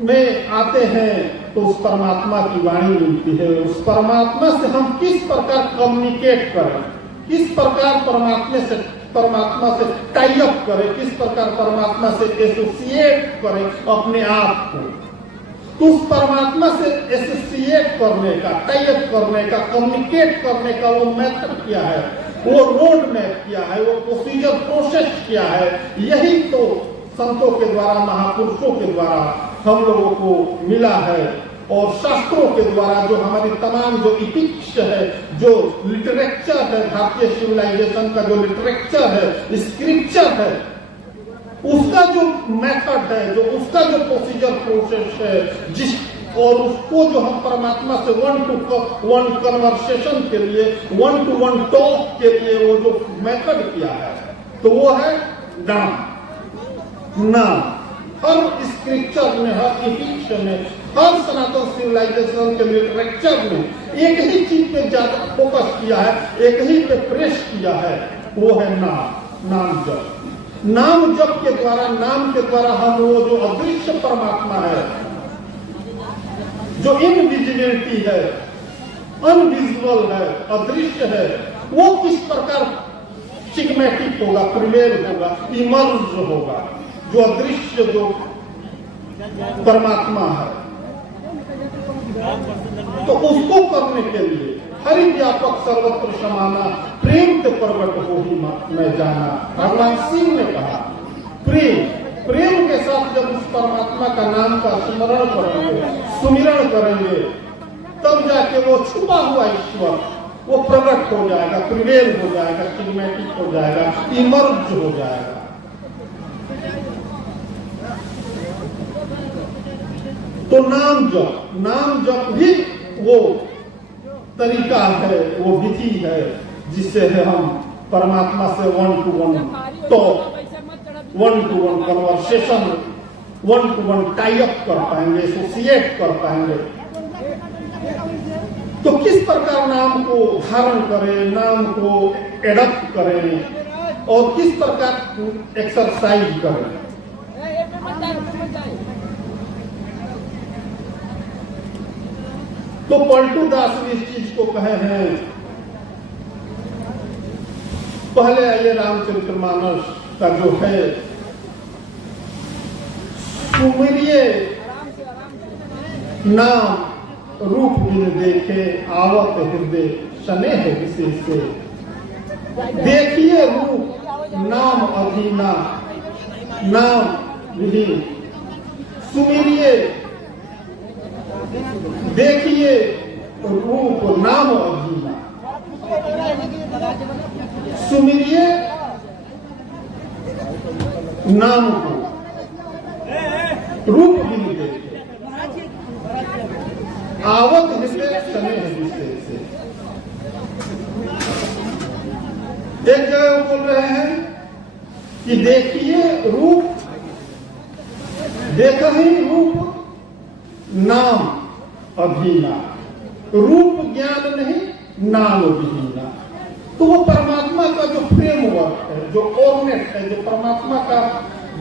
में आते हैं तो उस परमात्मा की वाणी मिलती है। उस परमात्मा से हम किस प्रकार कम्युनिकेट करें, किस प्रकार परमात्मा से टाई अप करें, किस प्रकार परमात्मा से एसोसिएट करें अपने आप को। तो उस परमात्मा से एसोसिएट करने का, टाई अप करने का, कम्युनिकेट करने का वो मेथड क्या है, वो रोड मैप क्या है, वो प्रोसीजर प्रोसेस क्या है, यही तो संतों के द्वारा, महापुरुषों के द्वारा हम लोगों को मिला है। और शास्त्रों के द्वारा जो हमारी तमाम जो इपिक्स है, जो लिटरेचर है, भारतीय सिविलाइजेशन का जो लिटरेचर है, स्क्रिप्चर है, उसका जो मेथड है, जो उसका जो प्रोसीजर प्रोसेस है, जिस और उसको जो हम परमात्मा से 1-to-1 कन्वर्सेशन के लिए, 1-to-1 टॉक के लिए वो जो मेथड किया है, तो वो है नाम। हर स्क्रिप्चर में, हर इपिक्स में, हर सनातन सिविलाइजेशन के लिटरेचर में एक ही चीज पे ज्यादा फोकस किया है, एक ही पे प्रेस किया है, वो है नाम जप। नाम जप के द्वारा, नाम के द्वारा हम वो जो अदृश्य परमात्मा है, जो इनविजिबिलिटी है, अनविजुअल है, अदृश्य है, वो किस प्रकार सिग्मेटिक होगा, प्रिवेल होगा, इमर्ज होगा। जो अदृश्य जो परमात्मा है, तो उसको करने के लिए हरि व्यापक सर्वत्र समाना, प्रेम से प्रकट हो ही मैं जाना। भगवान शिव ने कहा प्रेम के साथ जब उस परमात्मा का नाम का स्मरण करेंगे, सुमिरण करेंगे, तब जाके वो छुपा हुआ ईश्वर वो प्रकट हो जाएगा, प्रिवेल हो जाएगा, सिग्मेटिक हो जाएगा, इमर्ज हो जाएगा। तो नाम जप भी वो तरीका है, वो विधि है जिससे हम परमात्मा से 1-to-1 talk, 1-to-1 conversation, 1-to-1 tie up कर पाएंगे, एसोसिएट कर पाएंगे। तो किस प्रकार नाम को धारण करें, नाम को एडप्ट करें और किस प्रकार एक्सरसाइज करें। तो पलटू दास भी इस चीज को कहे हैं। पहले आइए रामचरितमानस का जो है, सुमिरिये नाम रूप बिन देखे, आवत हृदय स्नेह विशेष से। देखिए रूप नाम अधीना, नाम विहीन। सुमिरिये देखिए रूप नाम अधीना, सुमिरिये नाम को, रूप भी नहीं देखे, आवत हृदय स्नेह विशेष से। एक जगह बोल रहे हैं कि देखिए रूप, देखा ही रूप नाम अधीना, रूप ज्ञान नहीं नाम विहीना। तो वो परमात्मा का जो फ्रेमवर्क है, जो ऑर्नेट है, जो परमात्मा का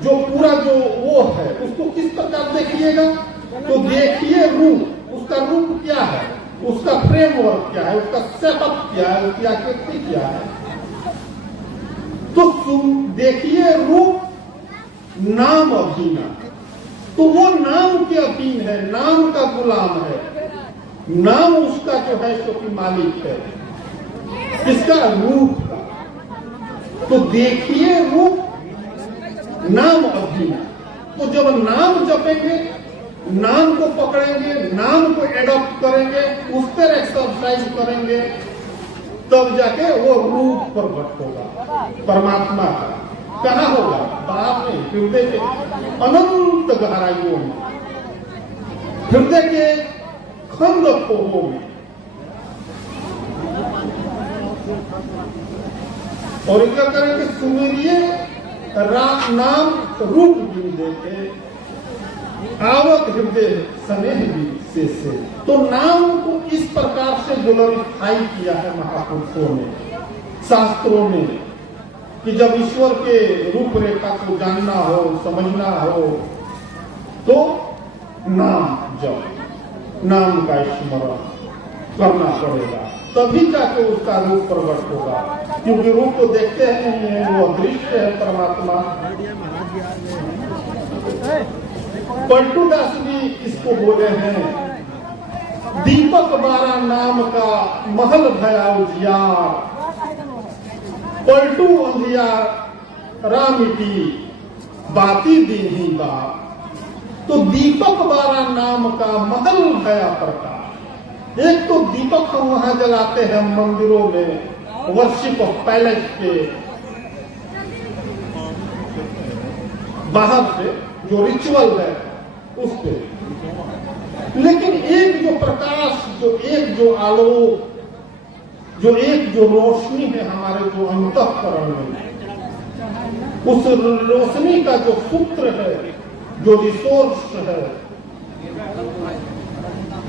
जो पूरा जो वो है, उसको किस प्रकार देखिएगा। तो देखिए रूप, उसका रूप क्या है, उसका फ्रेमवर्क क्या है, उसका सेटअप क्या है, उसकी आकृति क्या है। तो देखिए रूप नाम अधीना, तो वो नाम के अधीन है, नाम का गुलाम है, नाम उसका जो है सो की मालिक है, इसका रूप का। तो देखिए रूप नाम अधीना। तो जब नाम जपेंगे, नाम को पकड़ेंगे, नाम को एडॉप्ट करेंगे, उस पर एक्सरसाइज करेंगे, तब जाके वो रूप प्रकट होगा परमात्मा का। कहाँ होगा? बाहर नहीं, हृदय के अनंत गहराइयों में, हृदय के खंड खोहों में। और क्या करेंगे? सुमिरिये राम नाम रूप भी देखे, आवत हृदय स्नेह भी से। तो नाम को इस प्रकार से ग्लोरीफाई किया है महापुरुषों ने, शास्त्रों ने, कि जब ईश्वर के रूपरेखा को जानना हो, समझना हो, तो नाम जप, नाम का स्मरण करना पड़ेगा, तभी जाके उसका रूप प्रकट होगा। क्योंकि रूप तो देखते हैं, वो अदृश्य है परमात्मा। पलटू दास भी इसको बोले हैं, दीपक बारा नाम का महल भया उजियार, पलटू अंधियार रामिटी बाती दीनी बात। तो दीपक बारा नाम का महल भया प्रकाश। एक तो दीपक हम वहां जलाते हैं मंदिरों में, वर्शिप ऑफ पैलेस के बाहर से जो रिचुअल है उस पे, लेकिन एक जो प्रकाश, जो आलोक, जो रोशनी है हमारे जो अंतःकरण में, उस रोशनी का जो सूत्र है, जो रिसोर्स है,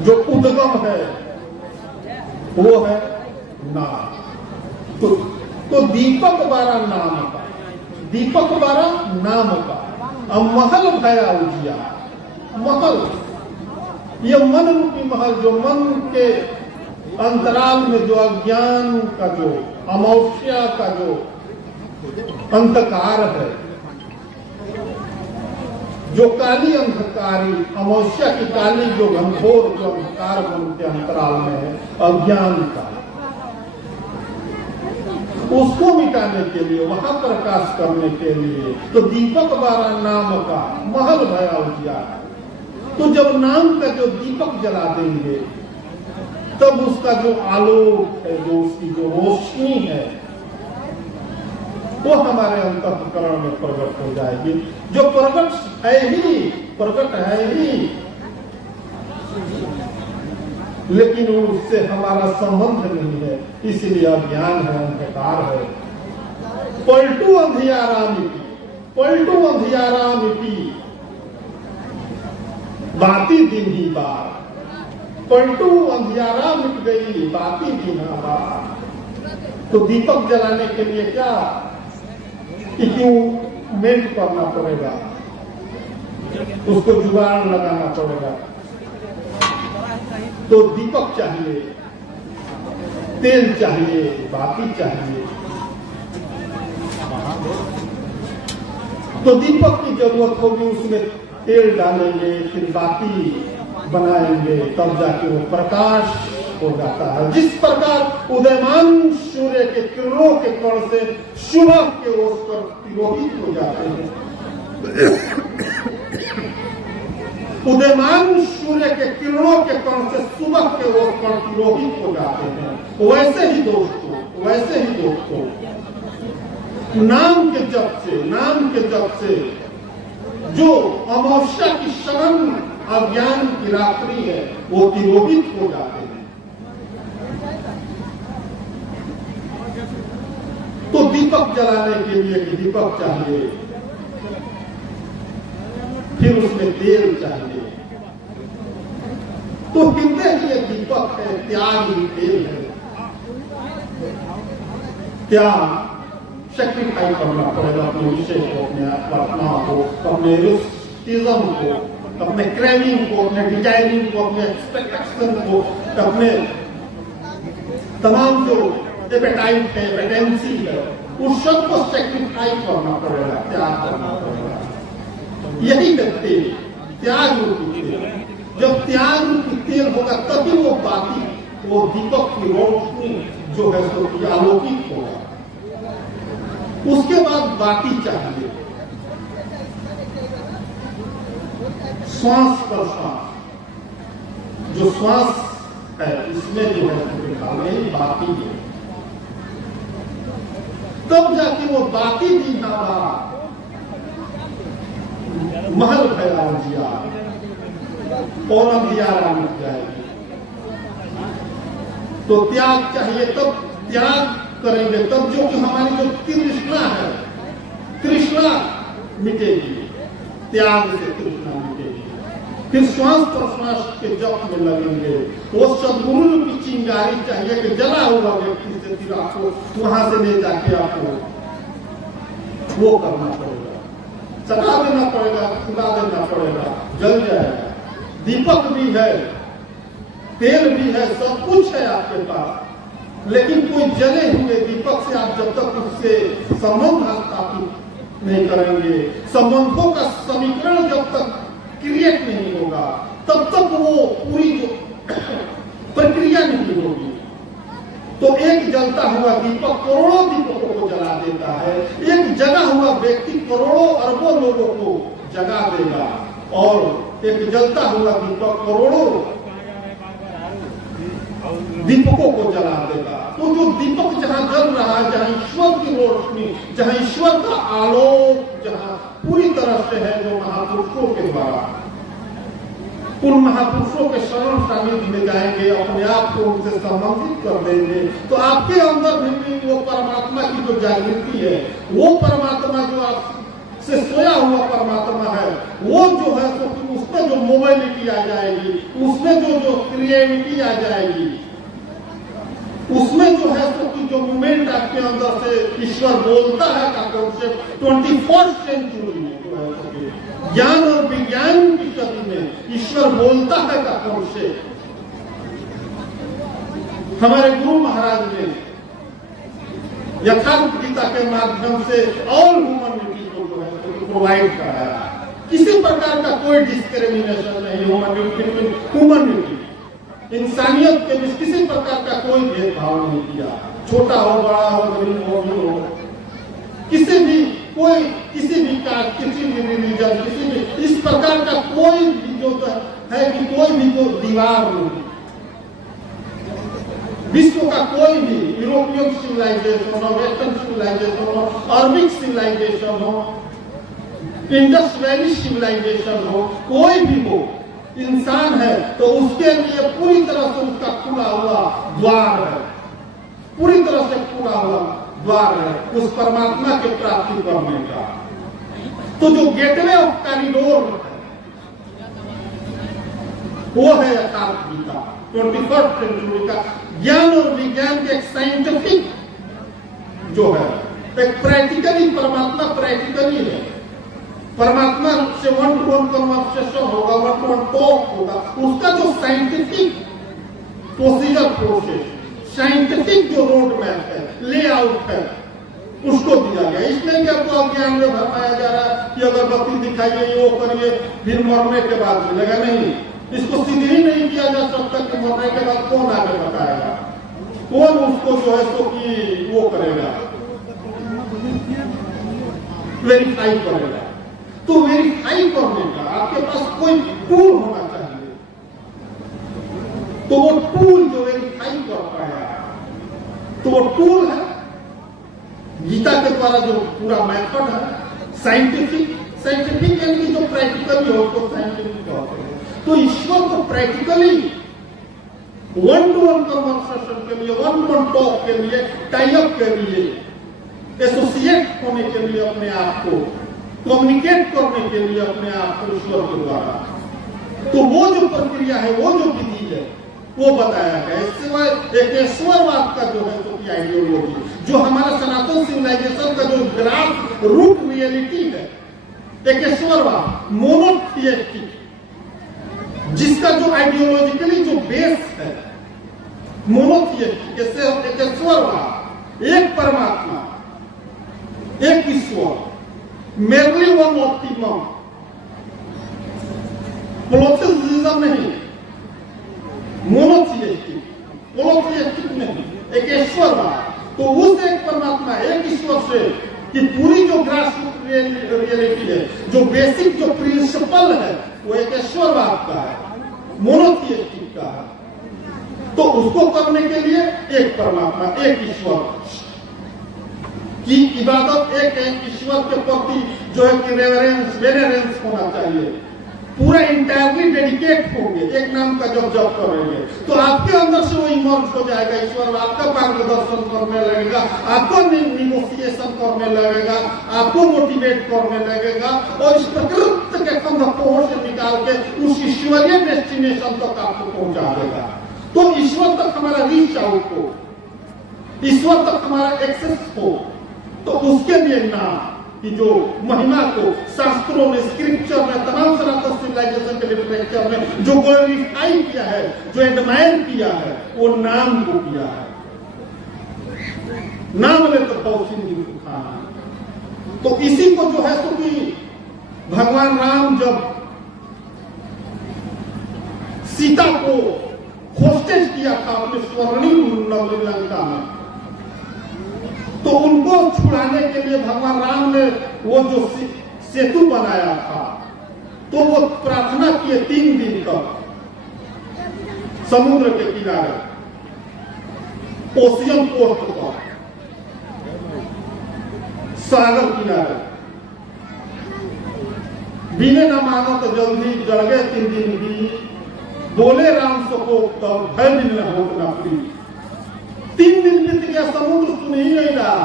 जो उद्गम है, वो है नाम। तो दीपक बारा नाम का, दीपक बारा नाम का, अब महल भया उजिया। महल, ये मन रूपी महल, जो मन के अंतराल में जो अज्ञान का, जो अमावस्या का जो अंधकार है, जो काली अंधकारी, अमावस्या की काली जो घनघोर जो अंधकार मन के अंतराल में है अज्ञान का, उसको मिटाने के लिए, वहां प्रकाश करने के लिए, तो दीपक बारा नाम का महल भया उजियार। तो जब नाम का जो दीपक जला देंगे, तब उसका जो आलोक है, जो उसकी जो रोशनी है, वो हमारे अंतःकरण में प्रकट हो जाएगी। जो प्रकट है ही, लेकिन उससे हमारा संबंध नहीं है, इसलिए अज्ञान है, अंधकार है। पलटू अंधियारा मिटी, पलटू अंधियारा मिटी बाती दिन ही बार। पलटू अंधियारा मिट गई, बाती दिन बार। तो दीपक जलाने के लिए क्या इक्विपमेंट करना पड़ेगा, उसको जुगाड़ लगाना पड़ेगा। तो दीपक चाहिए, तेल चाहिए, बाती चाहिए। तो दीपक की जरूरत होगी, उसमें तेल डालेंगे, फिर बाती बनाएंगे, तब जाके वो प्रकाश हो जाता है। जिस प्रकार उदयमान सूर्य के किरणों के कण से सुबह के ओर पर तिरोहित हो जाते हैं, उदयमान सूर्य के किरणों के कण से सुबह के ओर पर तिरोहित हो जाते हैं, वैसे ही दोस्तों नाम के जप से जो अमावस्या की शरण अज्ञान की रात्रि है, वो तिरोहित हो जाते हैं। तो दीपक जलाने के लिए दीपक चाहिए, फिर उसमें तेल चाहिए। तो हृदय ही एक दीपक है, त्याग ही तेल है। त्याग, सेक्रीफाइस करना पड़ेगा अपने विषय को, अपने आत्मा को, अपने रिस्टिज्म को, अपने क्रेविंग को, अपने डिजायरिंग को, अपने एक्सपेक्टेशन को, अपने तमाम जो एपेटाइट है, वेटेंसी है, उस सब को सेक्रीफाइस करना पड़ेगा, त्याग करना पड़ेगा। यही है तेल, त्याग रूपी तेल। जब त्याग रूपी तेल होगा, तभी वो बाती, वो दीपक की रोशनी जो है सो आलोकित होगा। उसके बाद बाती चाहिए, श्वास पर श्वास, जो श्वास है इसमें जो है बाती है, तब जाके वो बाती भी हमारा महल भया उजियार और अंधियारा मिट जाएगी। तो त्याग चाहिए, तब त्याग करेंगे, तब जो कि हमारी जो तृष्णा है, तृष्णा मिटेगी, त्याग से तृष्णा मिटेगी। फिर श्वास प्रश्वास के जप में लगेंगे। वो सदगुरु की चिंगारी चाहिए कि जला हुआ व्यक्ति से फिर आपको वहां से ले जाके आपको वो करना पड़ेगा, सटा देना पड़ेगा, खुदा देना पड़ेगा, जल जाएगा। दीपक भी है, तेल भी है, सब कुछ है आपके पास, लेकिन कोई जले हुए दीपक से आप जब तक उससे संबंध स्थापित नहीं करेंगे, संबंधों का समीकरण जब तक क्रिएट नहीं होगा, तब तक वो पूरी जो प्रक्रिया नहीं होगी। तो एक जलता हुआ दीपक करोड़ों दीपकों को जला देता है, एक जगा हुआ व्यक्ति करोड़ों अरबों लोगों को जगा देगा, और एक जलता हुआ दीपक करोड़ों दीपकों को जला देगा। तो जो दीपक जहां जल रहा है, जहां ईश्वर की रोशनी, जहां ईश्वर का आलोक जहां पूरी तरह से है, जो महापुरुषों के द्वारा, उन महापुरुषों के शरण सानिध्य में जाएंगे, अपने आप को उनसे संबंधित कर देंगे, तो आपके अंदर भी वो परमात्मा की जो जागृति है, वो परमात्मा जो आप से सोया हुआ परमात्मा है, वो जो है तो उसमें जो मोबाइलिटी आ जाएगी, उसमें जो क्रिएटिविटी आ जाएगी, उसमें जो है तो जो मूवमेंट आपके अंदर से ईश्वर बोलता है का कॉन्सेप्ट 21st सेंचुरी में जो है ज्ञान और विज्ञान की गति में ईश्वर बोलता है का कॉन्सेप्ट हमारे गुरु महाराज ने यथार्थ गीता के माध्यम से ऑल ह्यूमनिटी को जो है प्रोवाइड कराया। किसी प्रकार का कोई डिस्क्रिमिनेशन नहीं, ह्यूमनिटी इंसानियत के बीच किसी प्रकार का कोई भेदभाव नहीं किया, छोटा हो, बड़ा हो, गरीब हो, अमीर हो, किसी भी कास्ट, किसी भी रिलीजन, किसी भी इस प्रकार का कोई भी जो है कि कोई भी जो दीवार नहीं। विश्व का कोई भी यूरोपियन सिविलाइजेशन हो, वेस्टर्न सिविलाइजेशन हो, अरबिक सिविलाइजेशन हो, इंडस वैली सिविलाइजेशन हो, कोई भी हो, इंसान है तो उसके लिए पूरी तरह से उसका खुला हुआ द्वार है, पूरी तरह से खुला हुआ द्वार है उस परमात्मा के प्राप्ति करने का। तो जो गेटवे ऑफ कॉरिडोर वो है यथार्थ गीता 21st सेंचुरी का ज्ञान और विज्ञान के एक साइंटिफिक जो है, एक प्रैक्टिकली परमात्मा प्रैक्टिकली है। परमात्मा से 1-to-1 कन्वर्सेशन होगा, 1-to-1 टॉक होगा, उसका जो साइंटिफिक प्रोसीजर प्रोसेस, साइंटिफिक जो रोड मैप है, लेआउट है, उसको दिया गया। इसमें भी आपको अज्ञान में भरमाया जा रहा है कि अगरबत्ती दिखाइए, वो करिए, फिर मरने के बाद मिलेगा, नहीं। इसको सिद्ध ही नहीं किया जा सकता कि मरने के बाद कौन आगे बताएगा, कौन उसको जो है तो कि वो करेगा, वेरीफाई करेगा। तो वेरीफाई करने का आपके पास कोई टूल होना चाहिए, तो वो टूल जो वेरीफाई कर पाएगा, तो वो टूल है गीता के द्वारा जो पूरा मेथड है, साइंटिफिक यानी जो प्रैक्टिकली हो तो साइंटिफिक होते हैं। तो ईश्वर को प्रैक्टिकली 1-to-1 कन्वर्सेशन के लिए, 1-to-1 टॉक के लिए, टाइप के लिए, एसोसिएट होने के लिए, अपने आप को कम्युनिकेट करने के लिए अपने आप को ईश्वर के द्वारा, तो वो जो प्रक्रिया है, वो जो विधि है, वो बताया गया। इसके बाद एक ईश्वरवाद का जो है तो आइडियोलॉजी, जो हमारा सनातन सिविलाइजेशन का जो ग्रास रूट रियलिटी है, एक ईश्वरवाद मोनोथिएस्टिक, जिसका जो आइडियोलॉजिकली जो बेस है मोनोथिएस्टिक, एक ईश्वरवाद, एक परमात्मा, एक ईश्वर, मेरली वन ऑप्टिमम, पोलोथिज्म नहीं, मोनोथिएस्टिक नहीं, एक ईश्वरवाद। तो उस एक परमात्मा, एक ईश्वर से कि पूरी जो ग्रास रियलिटी है, जो बेसिक जो प्रिंसिपल है, वो एक ईश्वरवाद का है, मोनोथिएस्टिक का है। तो उसको करने के लिए एक परमात्मा, एक ईश्वर की इबादत, एक ईश्वर के प्रति जो है कि रेवरेंस होना चाहिए, पूरा इंटायरली डेडिकेट होंगे, एक नाम का जब करेंगे तो आपके अंदर से वो इमर्ज हो जाएगा। ईश्वर आपका मार्गदर्शन करने लगेगा, आपको निगोसिएशन करने लगेगा, आपको मोटिवेट करने लगेगा, और इस प्रकृति के कंधकों से निकाल के उस ईश्वरीय डेस्टिनेशन तक आपको पहुंचा देगा। तो ईश्वर तक हमारा रीच आउट हो, ईश्वर तक हमारा एक्सेस हो, तो उसके लिए नाम, की जो महिमा को शास्त्रों में, स्क्रिप्चर में, तमाम सनातन सिविलाइजेशन के लिटरेचर में जो ग्लोरीफाई किया है, जो एडमायर किया है, वो नाम को किया है। नाम ले तो बहुत खाना। तो इसी को जो है तो कि भगवान राम जब सीता को होस्टेज किया था अपने स्वर्णिम लंका में, तो उनको छुड़ाने के लिए भगवान राम ने वो जो सेतु बनाया था, तो वो प्रार्थना किए 3 दिन तक समुद्र के किनारे, ओशियन कोस्ट पर, सागर किनारे। बीने न मानो तो जल्दी जड़ गए 3 दिन भी, बोले राम सको तब भय दिन न हो न प्री। 3 दिन बीत गया, समुद्र सुन ही नहीं रहा,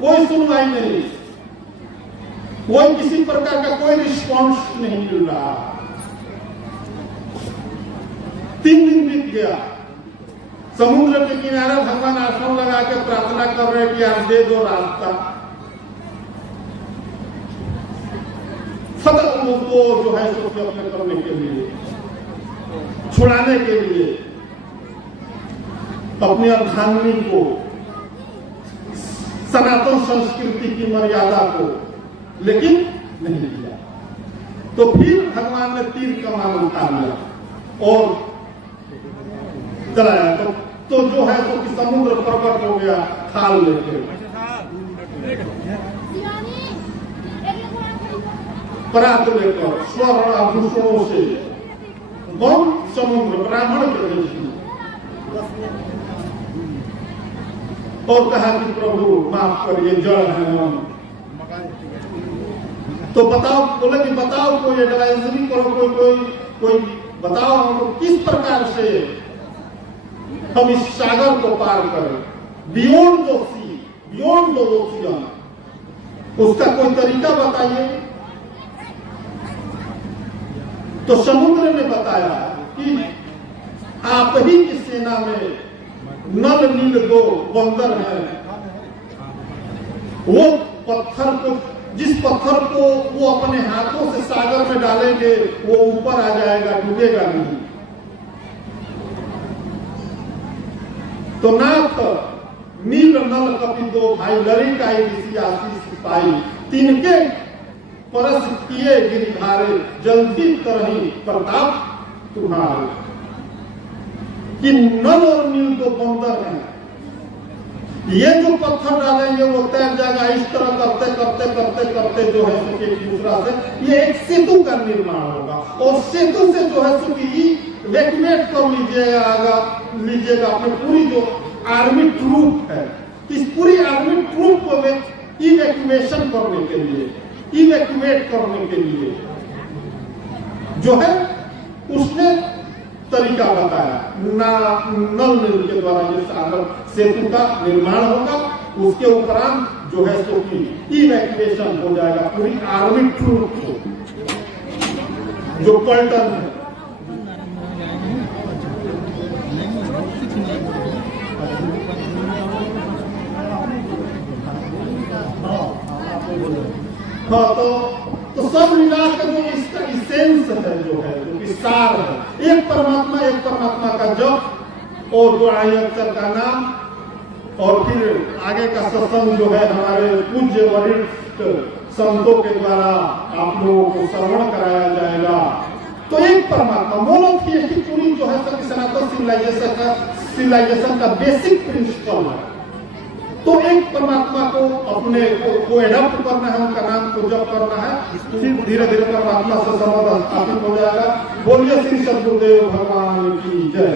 कोई सुनवाई नहीं, कोई किसी प्रकार का कोई रिस्पॉन्स नहीं मिल रहा। 3 दिन बीत गया, समुद्र के किनारे भगवान आसन लगा के प्रार्थना कर रहे कि आप दे दो रास्ता। फतह उसको जो है सो अपने करने के लिए, छुड़ाने के लिए, अपनी अर्धांगिनी को, सनातन संस्कृति की मर्यादा को, लेकिन नहीं किया। तो फिर भगवान ने तीर कमान उठा लिया और चलाया। तो जो है तो कि समुद्र प्रकट हो गया खाल लेके, परात लेकर, स्वर्ण आभूषणों से, बहुत समुद्र ब्राह्मण के देश में, और कहा कि प्रभु माफ करिए, जड़ है हम। तो बताओ, बोले कि बताओ कोई एडवाइजरी करो, कोई बताओ हमको किस प्रकार से हम इस सागर को पार करें, beyond the sea, beyond the ocean, उसका कोई तरीका बताइए। तो समुद्र ने बताया कि आप ही की सेना में नल नील 2 बंदर हैं, वो पत्थर को, जिस पत्थर को वो अपने हाथों से सागर में डालेंगे वो ऊपर आ जाएगा, डूबेगा नहीं। तो नाथ नील नल कपि 2 भाई, लड़िकाई ऋषि आशीष पाई, तिनके परस किए गिरिधारे, जल्दी तरही प्रताप तुम्हारे। कि नल और नील 2 बंदर हैं, ये जो पत्थर डालेंगे वो तैर जाएगा। इस तरह करते करते करते करते जो है सो एक दूसरा से ये एक सेतु का निर्माण होगा, और सेतु से जो है सो इवैक्यूएट कर लीजिएगा अपनी पूरी जो आर्मी ट्रूप है, इस पूरी आर्मी ट्रूप को इवैक्यूएशन करने के लिए, इवैक्यूएट करने के लिए जो है उसने तरीका बताया। नल नील के द्वारा ये सागर सेतु का निर्माण होगा, उसके उपरांत जो है सो की इवैक्यूएशन हो जाएगा पूरी आर्मी ट्रूप को, जो पलटन है। हाँ, तो सब मिला के जो इसका इसेंस है, जो है जो कि सार है, एक परमात्मा का जप और जो अक्षर का नाम, और फिर आगे का सत्संग जो है हमारे पूज्य वरिष्ठ संतों के द्वारा आप लोगों को श्रवण कराया जाएगा। तो एक परमात्मा, मोनोथिएस्टिक पूरी जो है सनातन सिविलाइजेशन का बेसिक प्रिंसिपल है। तो एक परमात्मा को अपने को एडॉप्ट करना है, उनका नाम को जप करना है, फिर धीरे धीरे परमात्मा से संबंध स्थापित हो जाएगा। बोलिए श्री सद्गुरुदेव भगवान की जय।